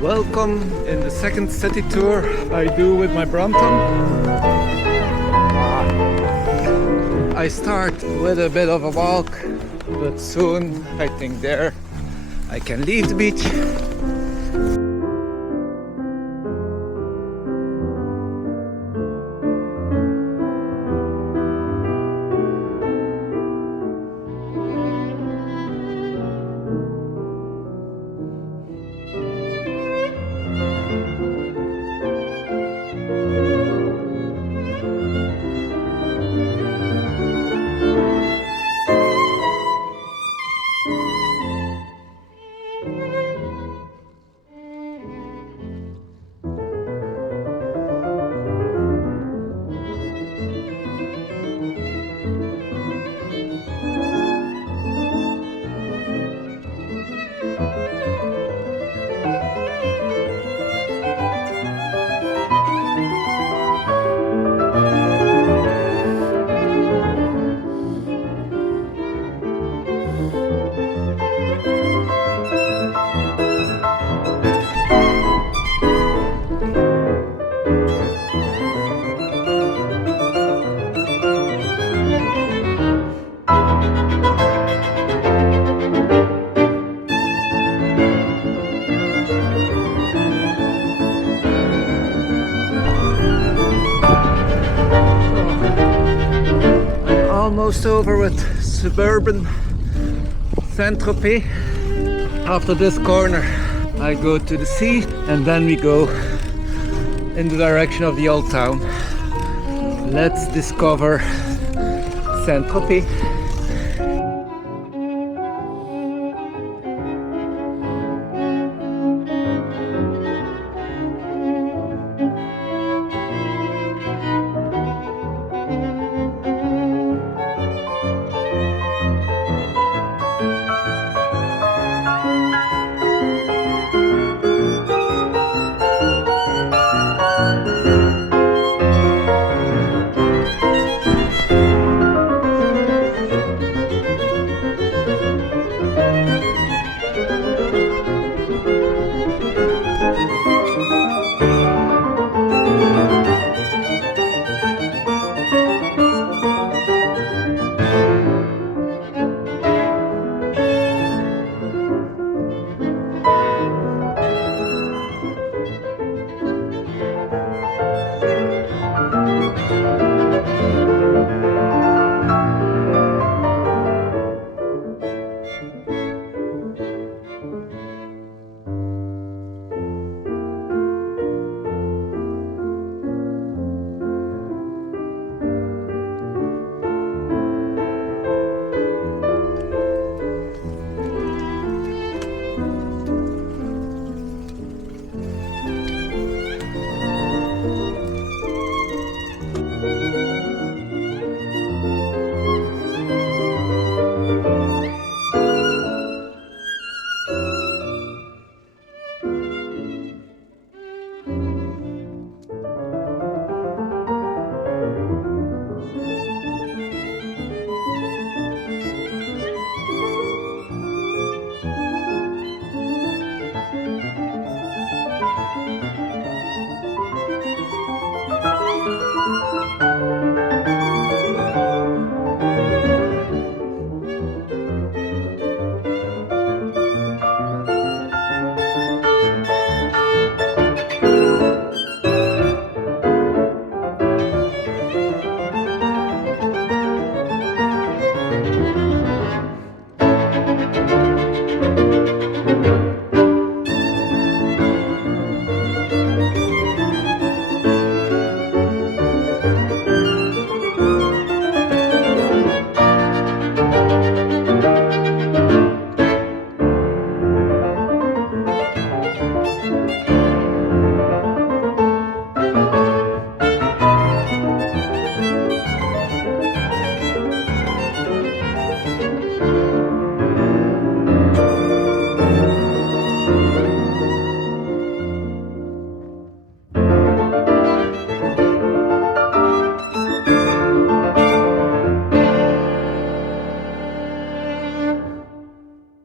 Welcome in the second city tour I do with my Brompton. I start with a bit of a walk, but soon I think there I can leave the beach. Almost over with suburban Saint Tropez. After this corner I go to the sea and then we go in the direction of the old town. Let's discover Saint Tropez.